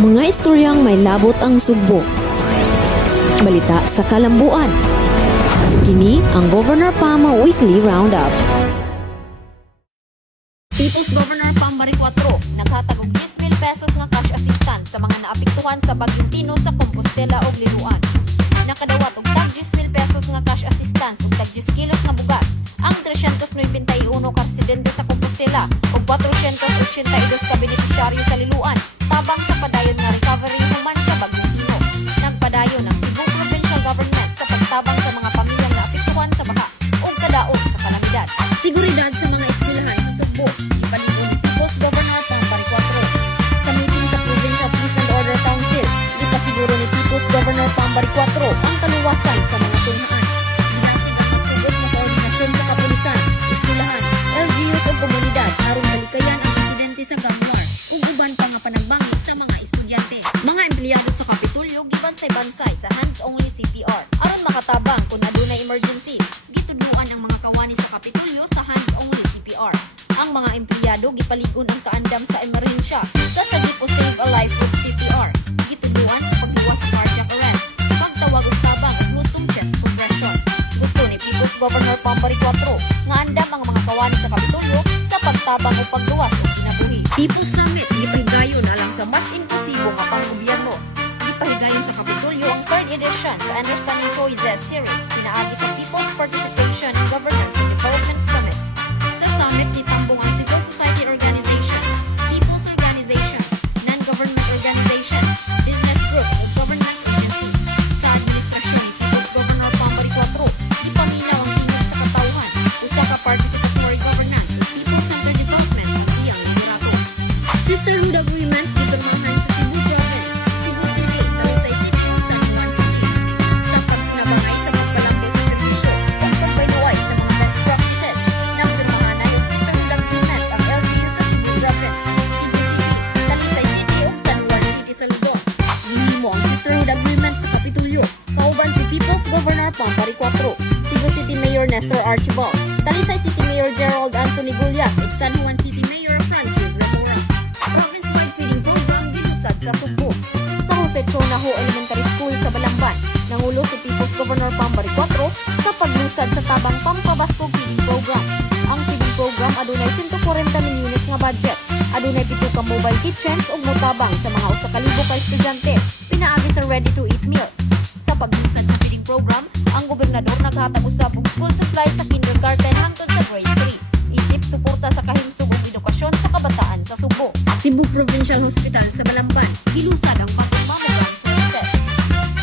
Mga istoryang may labot ang sugbo. Balita sa kalambuan. Kini ang Governor Pama Weekly Roundup. People's Governor Pam Marie 4 naghatag og 10,000 pesos nga cash assistance sa mga naapektuhan sa bagyong Tino sa Compostela ug Liloan. Nakadawat og tag 10,000 pesos nga cash assistance ug tag 10 kilos nga bugas ang 391 ka residente sa Compostela ug 482 ka benepisyaryo sa Liloan tabang sa padayon nga recovery human sa bagyong Tino. Nagpadayon ang Cebu Provincial Government sa pagtabang sa mga pamilyang naapektuhan sa baha ug kadaot sa kalamidad. Seguridad sa mga eskwelahan sa Sugbo, ipanigod ni People's Governor Pam Marie 4 sa meeting sa Provincial Peace and Order Council. Ipasiguro ni People's Governor Pam Marie 4 ang kaluwasan sa mga tunhaan. Dinasig ang masugod na koordinasyon sa kapulisan, eskwelahan, LGUs o komunidad aron malikayan ang presidente sa Gamwar ug uban pa nga panagbangi sa mga estudyante. Mga empleyado sa Kapitulyo gibansay-bansay sa hands-only CPR aron makatabang kung adunay emergency. Gituduan ang mga kawani sa Kapitulyo sa hands-only CPR. Ang mga empleyado gipaligon ang kaandam sa emerhensya sa Sagipo Save a Life with CPR. Gituduan sa pagluwas sa cardiac arrest, pagtawag og tabang ug gustong chest compression. Gusto ni People's Governor Pam Marie 4 nga andam ang mga kawani sa Kapitulyo sa pagtabang o pagluwas og kinabuhi. People's Summit gipahigayon alang sa mas inklusibo nga panggobyerno. Gipahigayon sa Kapitulyo ang 3rd edition sa Understanding Choices series pinaagi sa People's Participation in Governance and Development Summit. Sa summit gitambong ang civil society organizations, people's organizations, non-government organizations, business groups ug government agencies. Sa administrasyon ni People's Governor Pam Marie 4, ipaminaw ang tingog sa katawhan, usa ka participatory governance ug people-centered development ang iyang liderato. Sisterhood Agreement gipirmahan sa Cebu Province, Cebu City, Talisay City ug San Juan City. Sa pagtinabangay sa pagpalangke sa serbisyo ug pagbayuway sa mga best practices, nagpirmahan na yung Sisterhood Agreement ang LGU sa Cebu Province, Cebu City, Talisay City ug San Juan City sa Luzon. Gihimo ang Sisterhood Agreement sa Kapitulyo, kauban si People's Governor Pam Marie 4, Cebu City Mayor Nestor Archibald, Talisay City Mayor Gerald Anthony Gullas ug San Juan City Mayor Francis Zamora. Province-wide feeding program gilusad sa Sugbo. Sa Jose Chonaho Elementary School sa Balamban, nangulo si People's Governor Pam Marie 4 sa paglusad sa tabang pampabaskog feeding program. Ang feeding program adunay 140 mil units nga budget. Adunay 7 ka mobile kitchens ug motabang sa mga 1,000 ka estudyante. Pinaagi sa ready-to-eat meals. Sa paglusad sa feeding program, ang gobernador naghatag usab og school supplies sa kindergarten hangtod sa grade 3. Isip suporta sa kahimsog ug edukasyon sa kabataan sa Sugbo. Cebu Provincial Hospital sa Balamban, gilusad ang bagong mammogram services.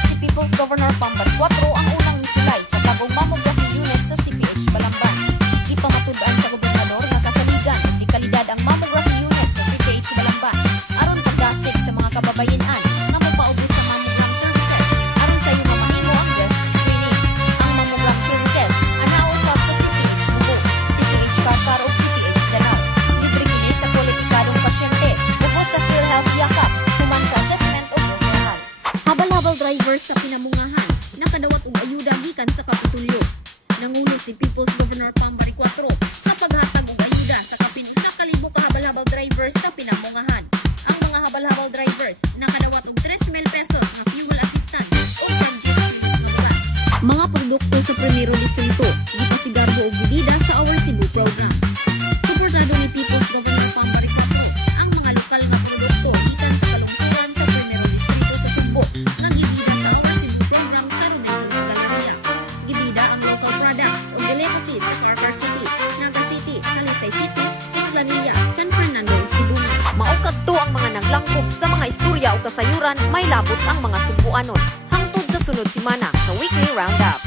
Si People's Governor Pam Marie 4 ang unang misulay sa bagong mammography unit sa CPH Balamban. Ipamatud-an sa gobernador nga kasaligan ug kalidad ang mammography unit sa CPH Balamban aron pagdasig sa mga kababayen-an nga mopaubos sa mammogram services aron sa iyo mamahimo ang best screening. Ang mammogram services anaa usab sa CPH Sugbo, CPH Carcar ug CPH Danao. Libre kini sa kwalipikadong pasyente ubos sa PhilHealth Yakap human sa assessment o professional. Habal-habal drivers sa pinamungahan nakadawat og ayuda gikan sa Kapitulyo. Nangulo si People's Governor Pam Marie 4 sa paghatag og ayuda sa kapin 1,000 ka habal-habal drivers sa pinamungahan. Ang mga habal-habal drivers nakadawat og 3,000 pesos nga fuel assistance o purchase fees nga bugas. Mga produkto sa primero distrito gipasigarbo og bibida sa Our Cebu program. Suportado ni People's Governor Pam Marie 4 ang mga lokal nga produkto gikan sa kalungsuran sa primero distrito sa Sugbo nga gibida sa Our Cebu program sa Rodellos Galleria. Gibida ang local products o delicacies sa Carcar City, Naga City, Talisay City, Planilla, San Fernando, Cebu. Maukadto ang mga naglangkob sa mga istorya o kasayuran may labot ang mga Sugboanon. Hangtod sa sunod simana sa Weekly Roundup.